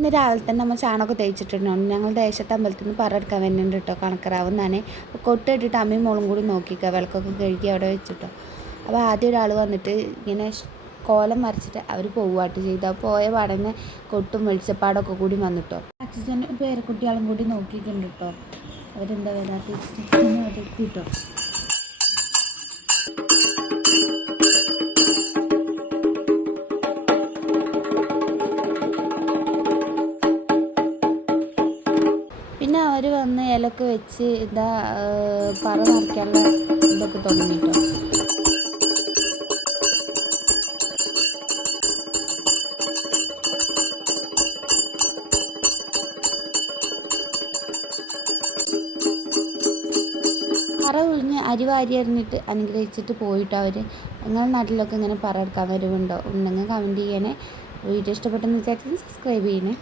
ഇന്ന് രാവിലെ തന്നെ നമ്മൾ ചാണകമൊക്കെ തേച്ചിട്ടുണ്ടാവും. ഞങ്ങൾ ദേശത്തെ അമ്പലത്തിൽ നിന്ന് പറയെടുക്കാൻ വരുന്നുണ്ട് കേട്ടോ, കണക്കറാവുന്നതാണ്. കൊട്ടിട്ടിട്ട് അമ്മയും മോളും കൂടി നോക്കിക്കുക, വിളക്കൊക്കെ കഴുകി അവിടെ വെച്ചിട്ടോ. അപ്പോൾ ആദ്യം ഒരാൾ വന്നിട്ട് ഇങ്ങനെ കോലം വരച്ചിട്ട് അവർ പോവാട്ട് ചെയ്തു. അപ്പോൾ പോയ പാടന്നെ കൊട്ടും വെളിച്ചപ്പാടൊക്കെ കൂടി വന്നിട്ടോ. അച്ഛനും പേരക്കുട്ടികളും കൂടി നോക്കിയിട്ടുണ്ട് കേട്ടോ. അവരെന്താ വരാത്ത കിട്ടോ. പിന്നെ അവർ വന്ന് ഇലൊക്കെ വെച്ച് പറ നിറയ്ക്കാനുള്ള ഇതൊക്കെ തുടങ്ങിട്ടോ. പറ ഒഴിഞ്ഞ് അരി വാരി അറിഞ്ഞിട്ട് അനുഗ്രഹിച്ചിട്ട് പോയിട്ടോ അവർ. നിങ്ങളുടെ നാട്ടിലൊക്കെ ഇങ്ങനെ പറ എടുക്കാൻ വരുന്നുണ്ടോ? ഉണ്ടെങ്കിൽ കമൻറ്റ് ചെയ്യണേ. വീഡിയോ ഇഷ്ടപ്പെട്ടെന്ന് വിചാരിച്ചാൽ സബ്സ്ക്രൈബ് ചെയ്യണേ.